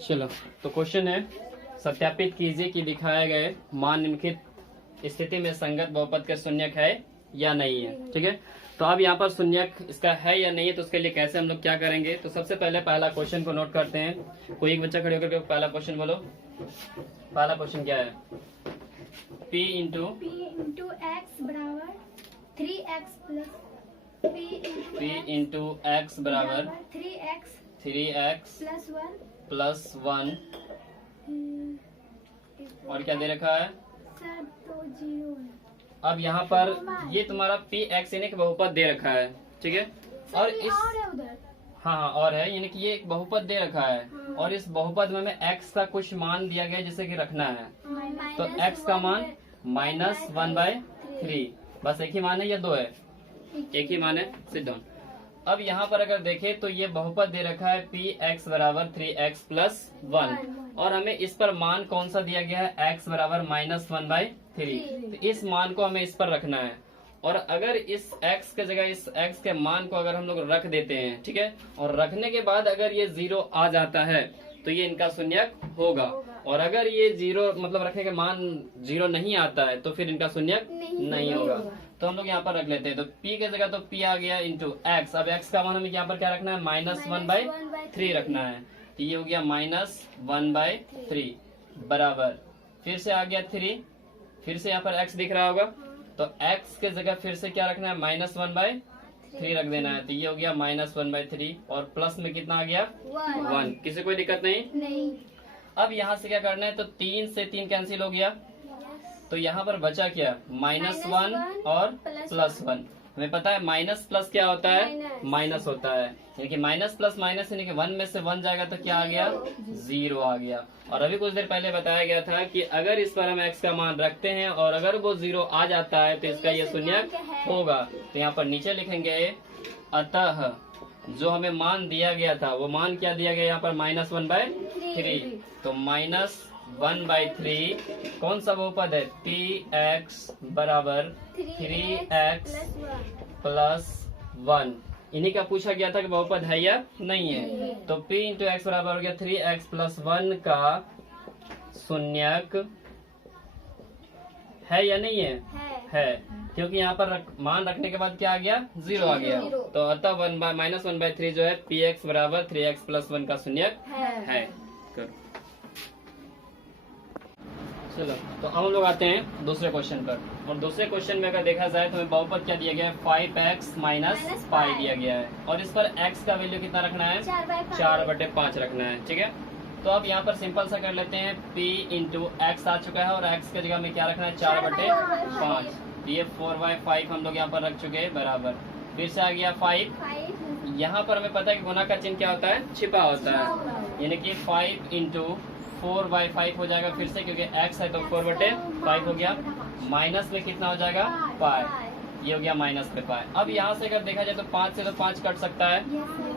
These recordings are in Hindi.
चलो, तो क्वेश्चन है, सत्यापित कीजिए कि दिखाए गए मान निम्नलिखित स्थिति में संगत बहुपद का शून्यक है या नहीं है। ठीक है, तो अब यहाँ पर शून्यक इसका है या नहीं है, तो उसके लिए कैसे हम लोग क्या करेंगे। तो सबसे पहले पहला क्वेश्चन को नोट करते हैं। कोई एक बच्चा खड़े होकर पहला क्वेश्चन बोलो। पहला क्वेश्चन क्या है? P इंटू एक्स बराबर 3x plus P into x बराबर 3x प्लस 1 और क्या दे रखा है? सर तो 0 है। अब यहाँ पर ये तुम्हारा पी एक्स यानी कि बहुपद दे रखा है। ठीक है, और इस और है उधर। हाँ और है, यानी कि ये एक बहुपद दे रखा है और इस बहुपद में हमें x का कुछ मान दिया गया है जिसे कि रखना है। तो x का मान -1/3, बस एक ही मान है या दो है? एक ही मान है, सिद्ध। अब यहाँ पर अगर देखें तो ये बहुपद दे रखा है पी एक्स बराबर 3x प्लस 1 और हमें इस पर मान कौन सा दिया गया है? x बराबर -1/3। तो इस मान को हमें इस पर रखना है और अगर इस x के जगह इस x के मान को अगर हम लोग रख देते हैं, ठीक है, और रखने के बाद अगर ये 0 आ जाता है तो ये इनका शून्यक होगा, और अगर ये 0 मतलब रखने के मान 0 नहीं आता है तो फिर इनका शून्यक नहीं होगा। तो हम लोग यहाँ पर रख लेते हैं। तो p के जगह तो p आ गया इंटू x। अब x का मान हमें यहाँ पर क्या रखना है? -1/3 रखना है। तो ये हो गया -1/3 बराबर, फिर से आ गया 3, फिर से यहाँ पर x दिख रहा होगा तो x के जगह फिर से क्या रखना है? -1/3 रख देना है। तो ये हो गया -1/3 और प्लस में कितना आ गया? 1। किसी कोई दिक्कत नहीं? अब यहाँ से क्या करना है? तो 3 से 3 कैंसिल हो गया, तो यहाँ पर बचा क्या? -1 और +1। हमें पता है माइनस प्लस क्या होता है? माइनस होता है, यानी कि माइनस प्लस माइनस यानी कि 1 में से 1 जाएगा तो क्या आ गया? 0 आ गया। और अभी कुछ देर पहले बताया गया था कि अगर इस पर हम x का मान रखते हैं और अगर वो 0 आ जाता है तो इसका ये शून्यक होगा। तो यहाँ पर नीचे लिखेंगे अतः जो हमें मान दिया गया था वो मान क्या दिया गया यहाँ पर? -1/3। तो -1/3 कौन सा बहुपद है? px बराबर 3x प्लस 1। इन्हीं का पूछा गया था कि बहुपद है या नहीं है। तो p इंटू एक्स बराबर हो गया 3x प्लस 1 का शून्यक है या नहीं है? है, क्योंकि यहाँ पर मान रखने के बाद क्या आ गया? 0 आ गया। तो अतः -1/3 जो है px बराबर 3x प्लस 1 का शून्यक है। करो। चलो, तो अब हम लोग आते हैं दूसरे क्वेश्चन पर। और दूसरे क्वेश्चन में अगर देखा जाए तो हमें बहुपद क्या दिया गया है? 5x - पाई दिया गया है और इस पर x का वैल्यू कितना रखना है? 4/5 रखना है। ठीक है, तो अब यहाँ पर सिंपल सा कर लेते हैं। p इंटू एक्स आ चुका है और x के जगह में क्या रखना है? 4/5। ये 4/5 हम लोग यहाँ पर रख चुके हैं बराबर, फिर से आ गया 5। यहाँ पर हमें पता है कि गुना का चिन्ह क्या होता है? छिपा होता है, यानी कि 5 इंटू 4/5 हो जाएगा फिर से, क्योंकि x है तो 4/5 हो गया। माइनस में कितना हो जाएगा? पाई। ये हो गया माइनस में पाई। अब यहाँ से अगर देखा जाए तो 5 से तो 5 कट सकता है,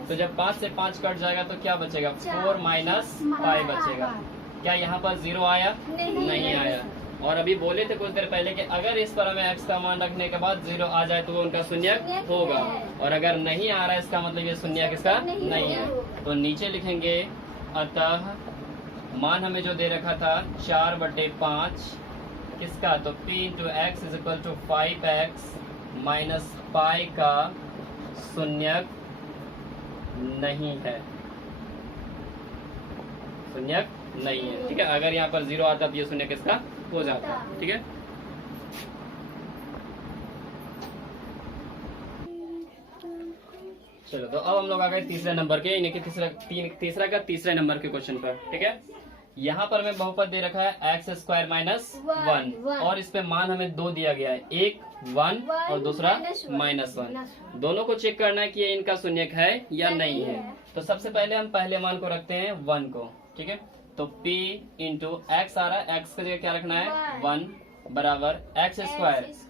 तो जब 5 से 5 कट जाएगा तो क्या बचेगा? 4 माइनस पाई बचेगा। क्या यहाँ पर 0 आया? नहीं आया। और अभी बोले थे कुछ देर पहले कि अगर इस पर हमें x का मान रखने के बाद 0 आ जाए तो वो उनका शून्यक होगा, और अगर नहीं आ रहा है इसका मतलब ये शून्यक इसका नहीं है। तो नीचे लिखेंगे अतः मान हमें जो दे रखा था 4/5 किसका? तो p into x is equal to 5x minus pi का शून्यक नहीं है। शून्यक नहीं है। ठीक है, अगर यहाँ पर 0 आता तो ये शून्यक इसका हो जाता। ठीक है, चलो, तो अब हम लोग आ गए तीसरे नंबर के, यानी कि तीसरे नंबर के क्वेश्चन पर। ठीक है, यहाँ पर हमें बहुपद दे रखा है x² -1 और इस पे मान हमें 2 दिया गया है, एक 1 और दूसरा -1। दोनों को चेक करना है कि ये इनका शून्यक है या नहीं है। तो सबसे पहले हम पहले मान को रखते हैं 1 को। ठीक है, तो p इंटू एक्स आ रहा है, x की जगह क्या रखना है? 1 बराबर x²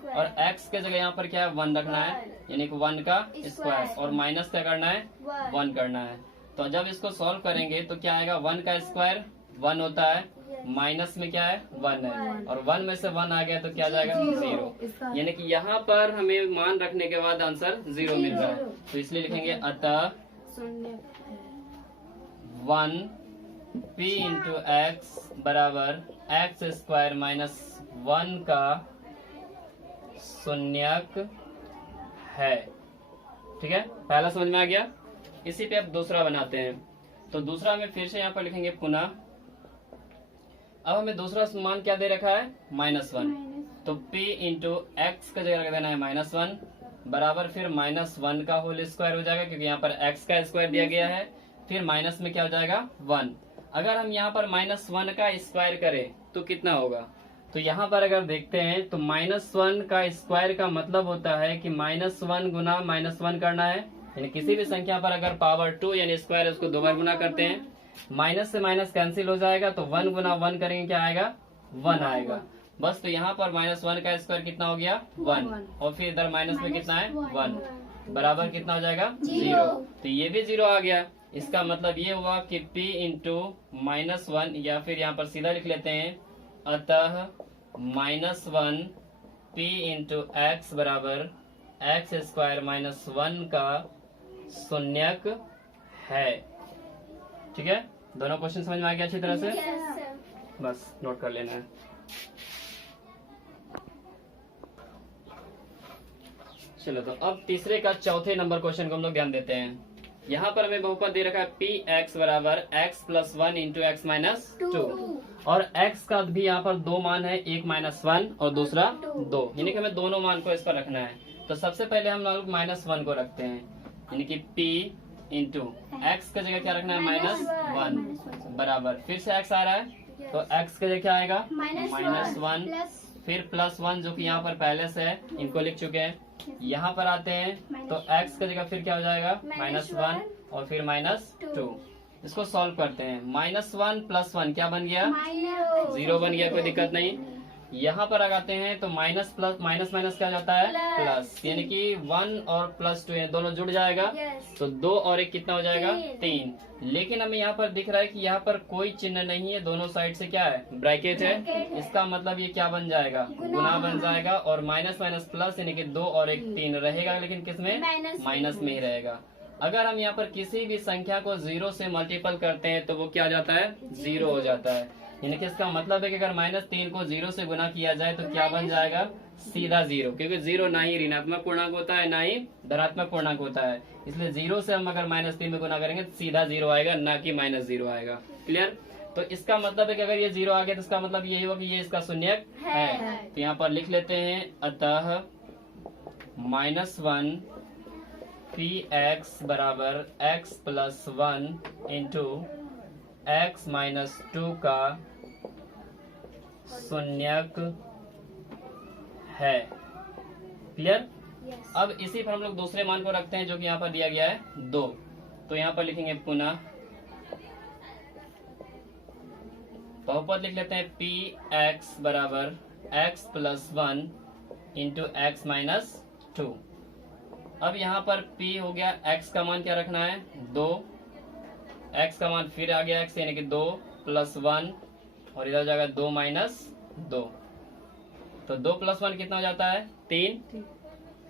और x के जगह यहाँ पर क्या है? 1 रखना है, यानी कि 1 का स्क्वायर, और माइनस क्या करना है? 1 करना है। तो जब इसको सॉल्व करेंगे तो क्या आएगा? 1 का स्क्वायर 1 होता है, माइनस में क्या है? 1 है, और 1 में से 1 आ गया तो क्या जाएगा? 0। यानी कि यहाँ पर हमें मान रखने के बाद आंसर 0 मिल रहा है। तो इसलिए लिखेंगे अतः 1 p इंटू एक्स बराबर एक्स स्क्वायर माइनस 1 का शून्यक है। ठीक है, पहला समझ में आ गया। इसी पे अब दूसरा बनाते हैं। तो दूसरा हमें फिर से यहाँ पर लिखेंगे पुनः। अब हमें दूसरा मान क्या दे रखा है, -1। तो p इंटू एक्स का जगह रख देना है -1 बराबर फिर -1 का होल स्क्वायर हो जाएगा, क्योंकि यहाँ पर x का स्क्वायर दिया गया है। फिर माइनस में क्या हो जाएगा 1। अगर हम यहाँ पर -1 का स्क्वायर करें तो कितना होगा, तो यहाँ पर अगर देखते हैं तो -1 का स्क्वायर का मतलब होता है कि -1 गुना -1 करना है। यानी किसी भी संख्या पर अगर पावर 2 यानी स्क्वायर उसको 2 बार गुना करते हैं, माइनस से माइनस कैंसिल हो जाएगा, तो 1 गुना 1 करेंगे क्या आएगा, 1 आएगा बस। तो यहाँ पर -1 का स्क्वायर कितना हो गया 1, और फिर इधर माइनस में कितना है 1 बराबर कितना हो जाएगा 0। तो ये भी 0 आ गया। इसका मतलब ये हुआ कि p इंटू -1, या फिर यहाँ पर सीधा लिख लेते हैं, अतः -1 p इंटू एक्स बराबर एक्स स्क्वायर माइनस 1 का शून्यक है। ठीक है, दोनों क्वेश्चन समझ में आ गया अच्छी तरह से। बस नोट कर लेना है। चलो, तो अब तीसरे का चौथे नंबर क्वेश्चन को हम लोग ध्यान देते हैं। यहाँ पर हमें बहुपद दे रखा है पी एक्स बराबर x plus 1 into x minus 2, और x का भी यहाँ पर दो मान है, एक -1 और दूसरा 2, यानी कि हमें दोनों मान को इस पर रखना है। तो सबसे पहले हम लोग -1 को रखते हैं, यानी कि p इंटू एक्स का जगह क्या रखना है -1 बराबर फिर से x आ रहा है, तो x का जगह क्या आएगा -1 फिर +1 जो कि यहाँ पर पहले से है, इनको लिख चुके हैं। यहाँ पर आते हैं तो x का जगह फिर क्या हो जाएगा -1 और फिर -2। इसको सॉल्व करते हैं। -1 + 1 क्या बन गया 0 बन गया, कोई दिक्कत नहीं। यहाँ पर लगाते हैं तो माइनस प्लस माइनस माइनस क्या जाता है प्लस, यानी कि 1 और +2 दोनों जुड़ जाएगा। तो 2 और 1 कितना हो जाएगा 3। लेकिन हमें यहाँ पर दिख रहा है कि यहाँ पर कोई चिन्ह नहीं है, दोनों साइड से क्या है ब्रैकेट है। इसका मतलब ये क्या बन जाएगा गुना बन जाएगा, और माइनस माइनस प्लस यानी कि 2 और 1 3 रहेगा, लेकिन किसमें माइनस में ही रहेगा। अगर हम यहाँ पर किसी भी संख्या को 0 से मल्टीपल करते हैं तो वो क्या जाता है 0 हो जाता है। यानी कि इसका मतलब है कि अगर -3 को 0 से गुना किया जाए तो क्या बन जाएगा सीधा 0, क्योंकि 0 ना ही ऋणात्मक पूर्णांक होता है ना ही धनात्मक पूर्णांक होता है। इसलिए 0 से हम अगर -3 में गुना करेंगे तो सीधा 0 आएगा, ना कि -0 आएगा। क्लियर। तो इसका मतलब है कि अगर ये 0 आ गया तो इसका मतलब यही होगा कि ये इसका शून्यक है। तो यहाँ पर लिख लेते हैं, अतः -1 पी एक्स बराबर x plus 1 into x minus 2 का शून्यक है। क्लियर। अब इसी पर हम लोग दूसरे मान को रखते हैं जो कि यहाँ पर दिया गया है 2। तो यहाँ पर लिखेंगे पुनः बहुपद लिख लेते हैं पी एक्स बराबर x plus 1 into x minus 2। अब यहाँ पर p हो गया, x का मान क्या रखना है 2, x का मान फिर आ गया x यानी कि 2 + 1 और इधर हो जाएगा 2 - 2। तो 2 + 1 कितना हो जाता है 3।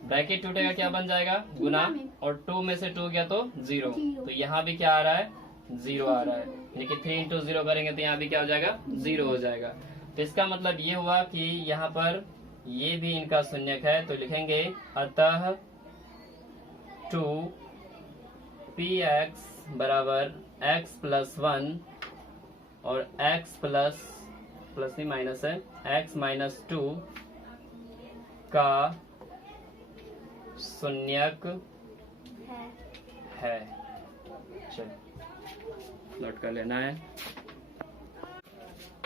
ब्रैकेट टूटेगा क्या बन जाएगा गुना, और 2 में से 2 गया तो 0। तो यहाँ भी क्या आ रहा है 0 आ रहा है, यानी कि 3 × 0 करेंगे तो यहाँ भी क्या हो जाएगा 0 हो जाएगा। तो इसका मतलब ये हुआ कि यहाँ पर ये भी इनका शून्यक है। तो लिखेंगे अतः 2 px बराबर x प्लस 1 और x प्लस नहीं माइनस है x माइनस 2 का शून्यक है। चलो नोट कर लेना है।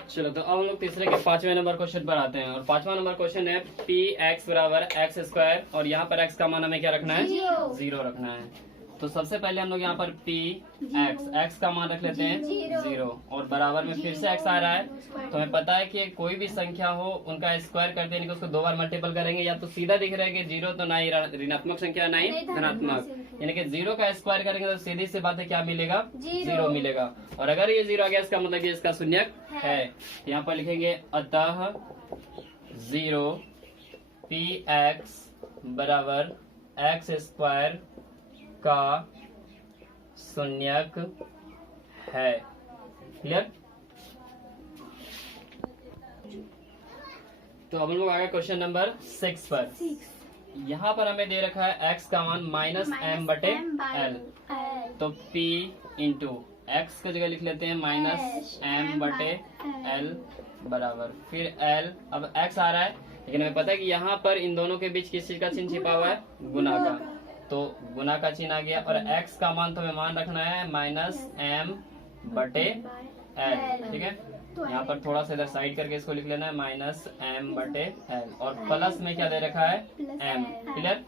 चलो, तो अब हम लोग तीसरे के 5वें नंबर क्वेश्चन पर आते हैं, और 5वां नंबर क्वेश्चन है पी एक्स बराबर एक्स स्क्वायर, और यहाँ पर x का मान हमें क्या रखना है 0 रखना है। तो सबसे पहले हम लोग यहाँ पर पी एक्स का मान रख लेते हैं 0, और बराबर में फिर से x आ रहा है। तो हमें पता है कि कोई भी संख्या हो उनका स्क्वायर करते हैं, उसको 2 बार मल्टीपल करेंगे, या तो सीधा दिख रहा है कि 0 तो ना ही ऋणात्मक संख्या ना ही धनात्मक, यानी कि 0 का स्क्वायर करेंगे तो सीधी सी बात है क्या मिलेगा 0 मिलेगा। और अगर ये 0 आ गया इसका मतलब ये इसका शून्यक है। यहाँ पर लिखेंगे अतः 0 पी एक्स बराबर एक्स स्क्वायर का शून्यक है। क्लियर। तो अब हम लोग आ गए क्वेश्चन नंबर 6 पर। 6 यहाँ पर हमें दे रखा है x का मान -m/l। तो p इंटू एक्स की जगह लिख लेते हैं -m/l बराबर फिर l। अब x आ रहा है, लेकिन हमें पता है कि यहाँ पर इन दोनों के बीच किस चीज का चिन्ह छिपा हुआ है, गुना का। तो गुना का चिन्ह आ गया और x का मान तो हमें मान रखना है -m/l, ठीक है। यहाँ पर थोड़ा सा इधर साइड करके इसको लिख लेना है -m/l और प्लस में क्या दे रखा है m। क्लियर।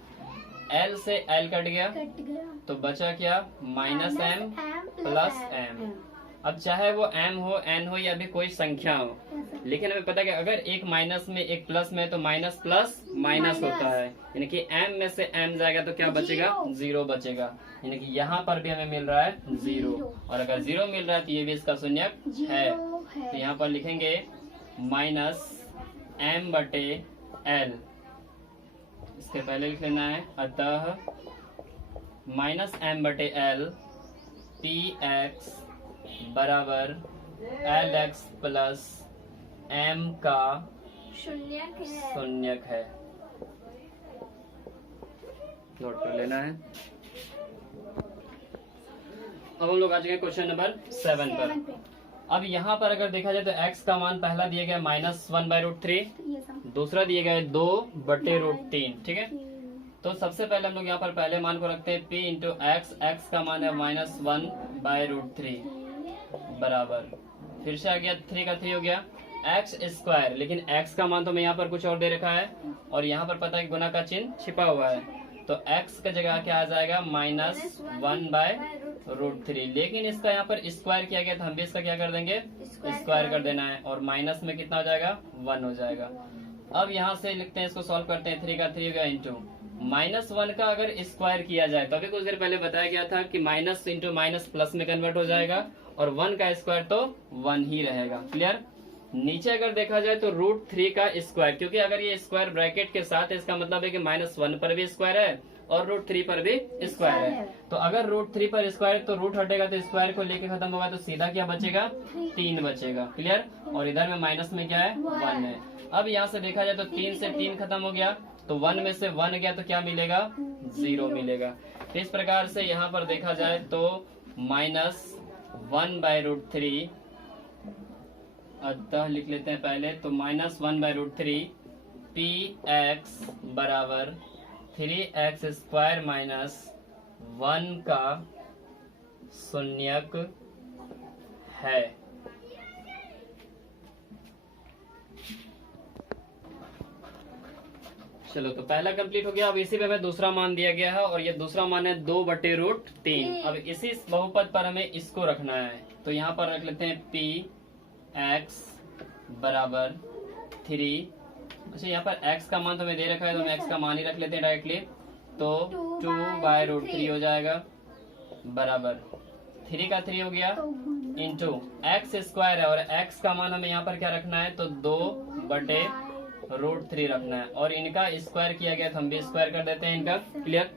l से l कट गया कट गया तो बचा क्या -m प्लस m। अब चाहे वो m हो n हो या भी कोई संख्या हो, लेकिन हमें पता है कि अगर एक माइनस में एक प्लस में तो माइनस प्लस माइनस होता है, यानी कि m में से m जाएगा तो क्या बचेगा, 0 बचेगा। यानी कि यहाँ पर भी हमें मिल रहा है 0 और अगर 0 मिल रहा है तो ये भी इसका शून्यक है। तो यहाँ पर लिखेंगे -m/l, इसके पहले लिख लेना है अतः -m/l px बराबर lx प्लस m का शून्यक है। नोट कर लेना है। अब हम लोग आ चुके क्वेश्चन नंबर 7 पर। अब यहाँ पर अगर देखा जाए तो x का मान पहला दिया गया -1/√3, दूसरा दिया गया 2/√3, ठीक है। तो सबसे पहले हम लोग यहाँ पर पहले मान को रखते हैं p इंटू एक्स। एक्स का मान है -1/√3 बराबर फिर से आ गया 3 का 3 हो गया एक्स स्क्वायर, लेकिन x का मान तो मैं यहाँ पर कुछ और दे रखा है और यहाँ पर पता है गुना का चिन्ह छिपा हुआ है, तो x का जगह क्या आ जाएगा -1/√3। लेकिन इसका यहाँ पर स्क्वायर किया गया तो हम भी इसका क्या कर देंगे, स्क्वायर कर देना है और माइनस में कितना हो जाएगा, 1 हो जाएगा। अब यहाँ से लिखते हैं, इसको सॉल्व करते हैं। 3 का 3 हो गया इंटू -1 का अगर स्क्वायर किया जाए तो अभी कुछ देर पहले बताया गया था कि माइनस इंटू माइनस प्लस में कन्वर्ट हो जाएगा और 1 का स्क्वायर तो 1 ही रहेगा। क्लियर। नीचे अगर देखा जाए तो √3 का स्क्वायर, क्योंकि अगर ये स्क्वायर ब्रैकेट के साथ है इसका मतलब है कि -1 पर भी स्क्वायर है और √3 पर भी स्क्वायर है। तो अगर √3 पर स्क्वायर तो रूट हटेगा तो स्क्वायर को लेके खत्म होगा, तो सीधा क्या बचेगा, 3 बचेगा। क्लियर। और इधर में माइनस में क्या है, 1 है। अब यहाँ से देखा जाए तो 3 से 3 खत्म हो गया तो 1 में से 1 गया तो क्या मिलेगा, 0 मिलेगा। इस प्रकार से यहाँ पर देखा जाए तो -1/√3, अतः लिख लेते हैं पहले तो -1/√3 px बराबर 3x स्क्वायर -1 का शून्यक है। चलो तो पहला कंप्लीट हो गया। अब इसी पे हमें दूसरा मान दिया गया है और ये दूसरा मान है 2/√3। अब इसी बहुपद पर हमें इसको रखना है, तो यहाँ पर रख लेते हैं px बराबर 3। अच्छा, यहाँ पर x का मान तो हमें दे रखा है तो हम x का मान ही रख लेते हैं डायरेक्टली, तो 2/√3 हो जाएगा बराबर 3 का 3 हो गया इंटू एक्स स्क्वायर है और x का मान हमें यहाँ पर क्या रखना है, तो 2/√3 रखना है और इनका स्क्वायर किया गया तो हम भी स्क्वायर कर देते हैं इनका। क्लियर।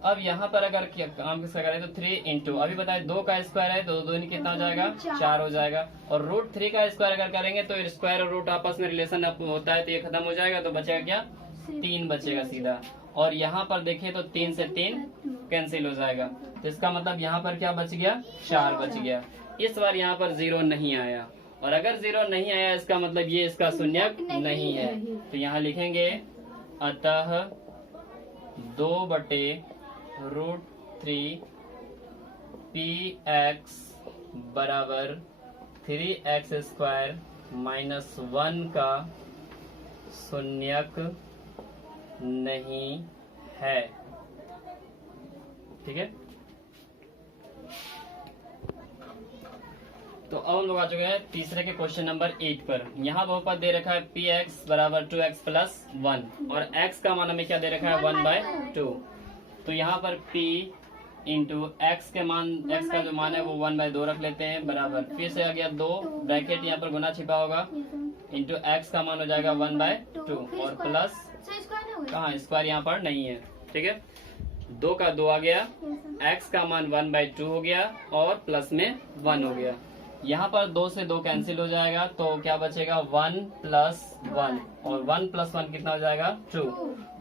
अब यहाँ पर अगर काम किसका करें तो 3 इंटू अभी बताए 2 का स्क्वायर है तो 2 कितना हो जाएगा, 4 हो जाएगा। और √3 का स्क्वायर अगर करेंगे तो स्क्वायर और रूट आपस में रिलेशन होता है तो ये खत्म हो जाएगा, तो बचेगा क्या, 3 बचेगा सीधा। और यहाँ पर देखिए तो 3 से 3 कैंसिल हो जाएगा, तो इसका मतलब यहाँ पर क्या बच गया, 4 बच गया। इस बार यहाँ पर 0 नहीं आया और अगर 0 नहीं आया इसका मतलब ये इसका शून्यक नहीं है, तो यहाँ लिखेंगे अतः 2/√3 px बराबर 3x स्क्वायर -1 का शून्यक नहीं है। ठीक है। तो अब हम लोग आ चुके हैं तीसरे के क्वेश्चन नंबर 8 पर। यहाँ बहुपद दे रखा है px बराबर 2x प्लस 1 और x का मान हमें क्या दे रखा है, 1/2। तो यहाँ पर p इंटू एक्स के मान, x का जो मान है वो 1/2 रख लेते हैं बराबर फिर से आ गया 2 ब्रैकेट यहाँ पर गुना छिपा होगा इंटू एक्स का मान हो जाएगा 1/2 और प्लस कहाँ, स्क्वायर यहाँ पर नहीं है। ठीक है। 2 का 2 आ गया, x का मान 1/2 हो गया और प्लस में 1 हो गया। यहाँ पर 2 से 2 कैंसिल हो जाएगा, तो क्या बचेगा 1 प्लस 1, और 1 प्लस 1 कितना हो जाएगा 2।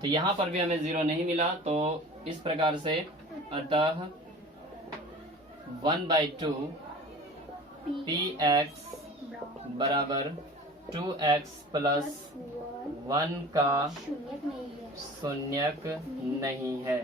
तो यहाँ पर भी हमें 0 नहीं मिला, तो इस प्रकार से अतः 1/2 px बराबर 2x प्लस 1 का शून्य नहीं है। शून्यक नहीं है।